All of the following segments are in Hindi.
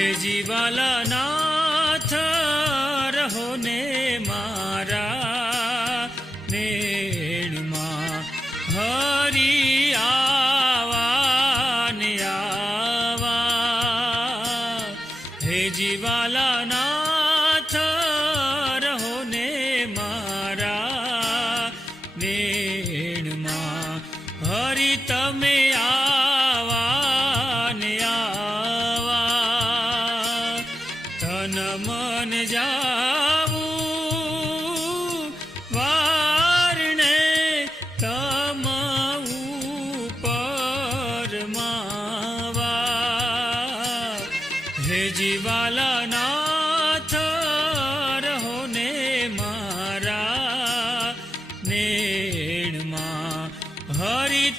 હે જીવાલા નાથ રહો ને મારા નેણમાં હરી આવા ને આવા. હે જીવાલા નાથ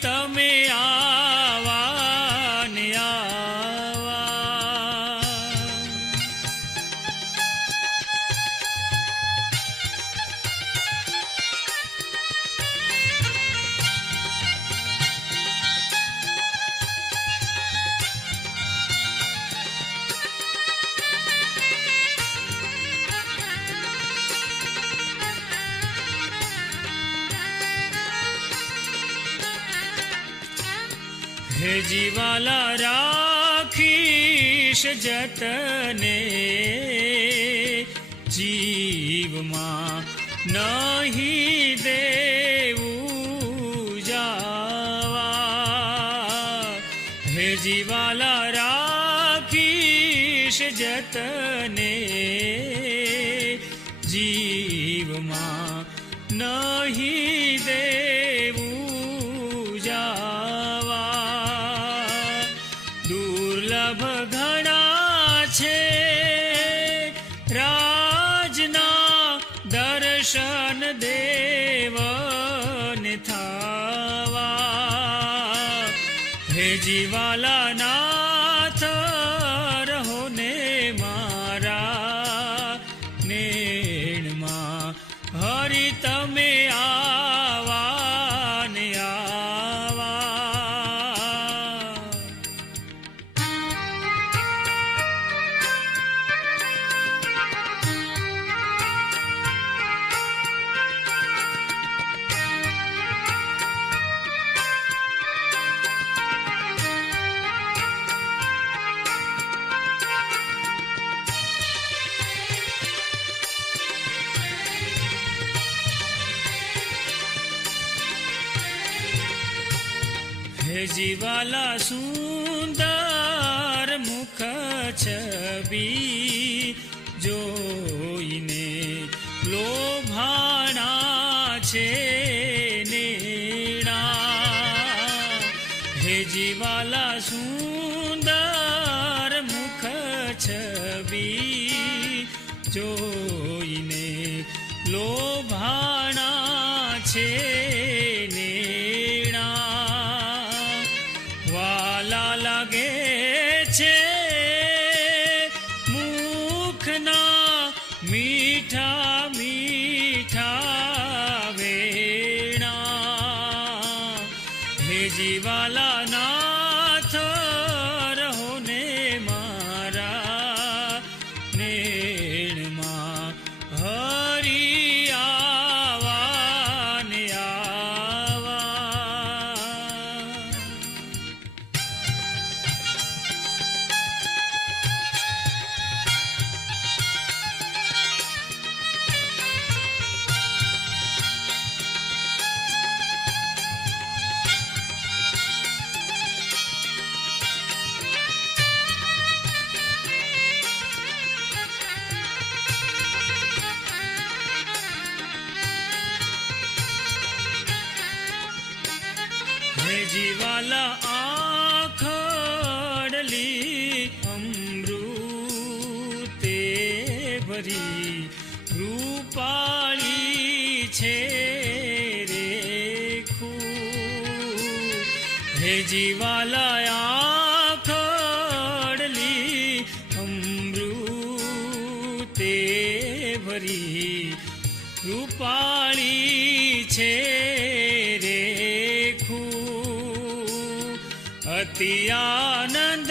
तमे રાખીશ જતને જીવમાં નહીં દેવું जीवाला ना જીવાલા સુંદર મુખ છબી જોઈને લોભાણા છે નેડા હે જીવાલા સુંદર હે જીવાલા આખડલી અમૃતે ભરી રૂપાળી છે રેખું અતિ આનંદ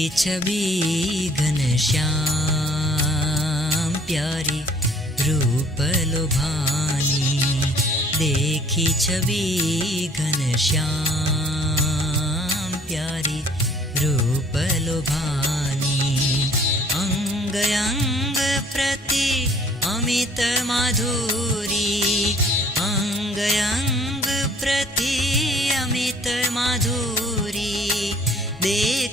देखी छवि घनश्याम प्यारी रूप लुभानी। देखी छवि घनश्याम प्यारी रूप लुभानी। अंग अंग प्रति अमित माधुरी। अंग अंग प्रति अमित माधुरी।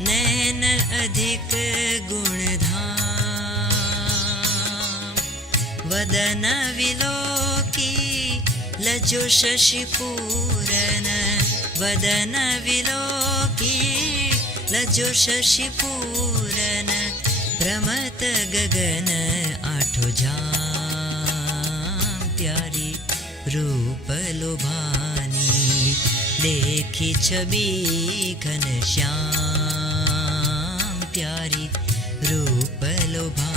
नैन अधिक गुणधाम। वदन विलोकी लजो शशिपूरन वदन विलोकी लजो शशिपूरन भ्रमत गगन आठो जाम। प्यारी रूप लोभानी देखी छवि घनश्याम प्यारी रूप लोभानी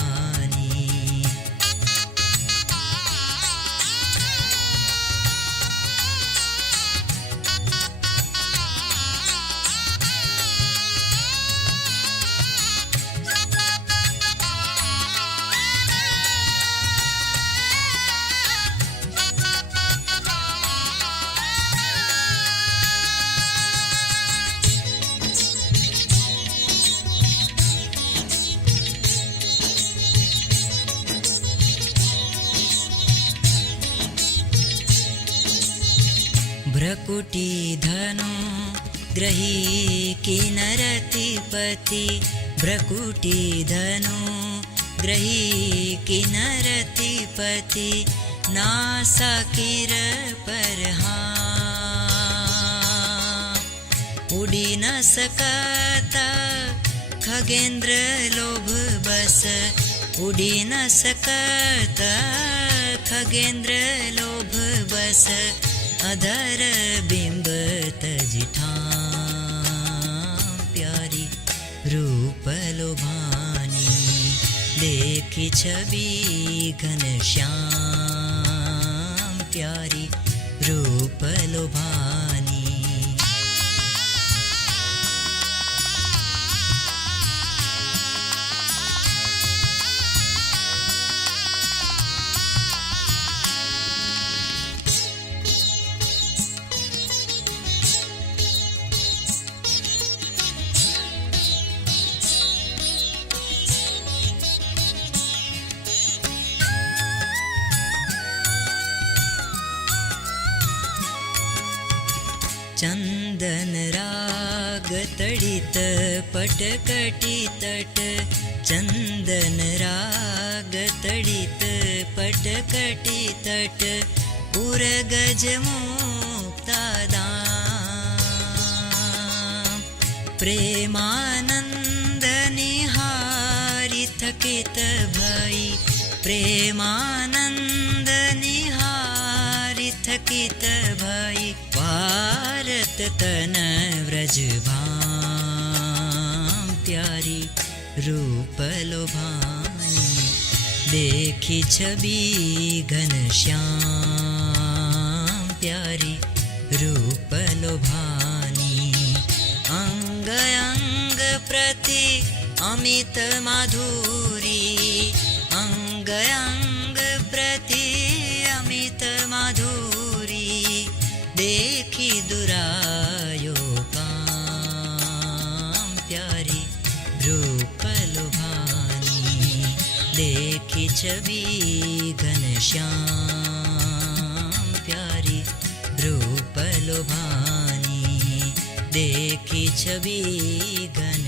ग्रही किनरतिपति भ्रकुटी धनु। ग्रही किनरतिपति नासा किर परहा उडी न सकता खगेंद्र लोभ बस। उडी न सकता खगेंद्र लोभ बस। अधर बिंब तजिठा रूप लोभानी देखी छवि घनश्याम प्यारी रूप लोभानी पटकटी तट चन्दन राग तडित पटकटी तट उर गज मो ददाेमानन्दनिहारि थकित भा प्रेमानन्दनि हारि थकित भा पारतन व्रजवा प्यारी रूप लोभानी देखी छवि घनश्याम प्यारी रूप लोभानी अङ्ग अङ्ग प्रति अमित माधुरी अङ्ग अङ्ग छवि घनश्याम प्यारी रूप लोभानी देखी छवि घनश्याम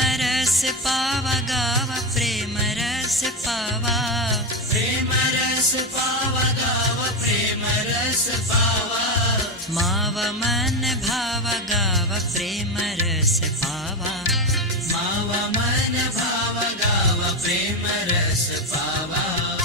रस पावा गावा प्रेम रस पावा। प्रेम रस पावा गावा प्रेम रस पावा। मावा मन भाव गावा प्रेम रस पावा। मावा मन भाव गावा प्रेम रस पावा।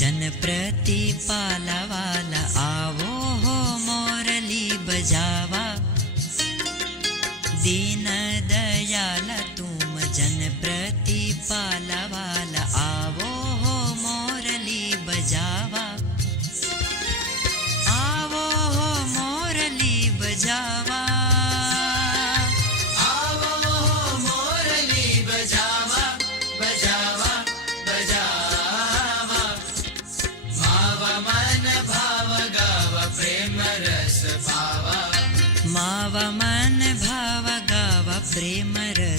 तुम जन प्रतिपाला वाला आवो हो मोरली बजावा। दीन दयाल तुम जन प्रतिपाला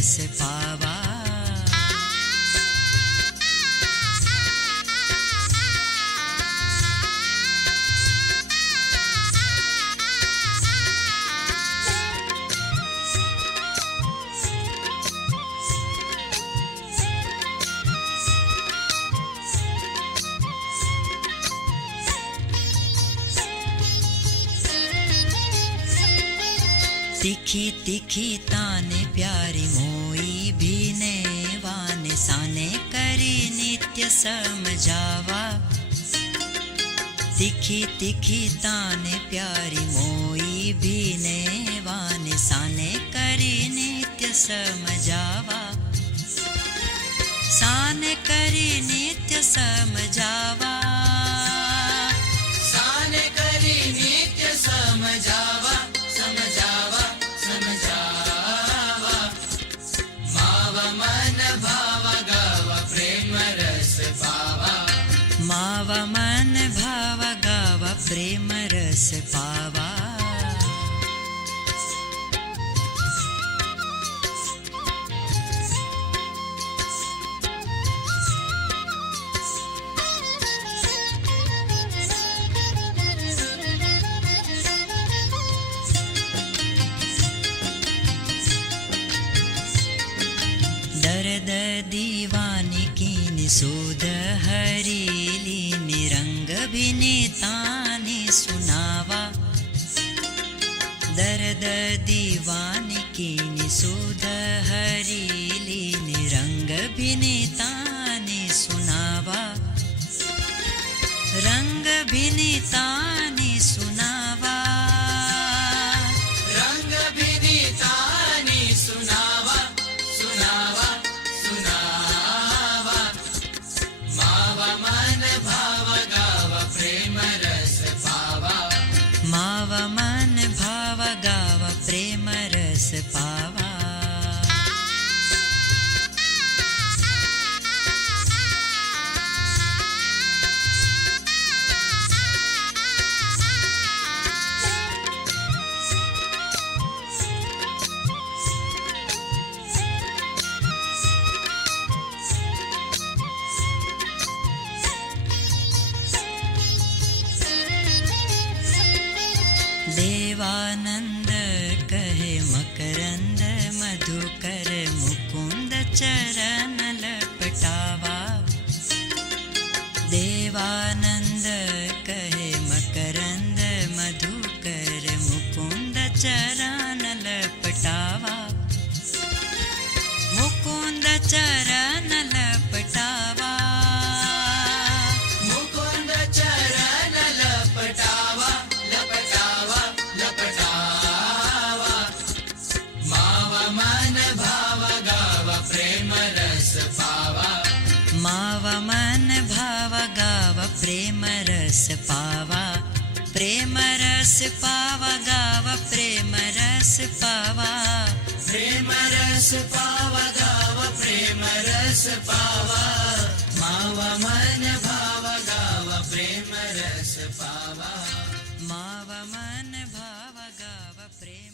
रस पावा? तिखी तिखी ताने नित्य समझावा। तिखी तिखी ताने प्यारी मोई भीने वाने साने करी नित्य समझावा। साने करी नित्य समझावा। सान करी नित्य समजावा दीवान सुध निसुध हरिली निरंग भिनीतानि सुनावा। रंग पावा गावा प्रेम रस पावा प्रेम रस पावा गावा प्रेम रस पावा मावा मन भावा गावा प्रेम रस पावा मावा मन भावा गावा प्रेम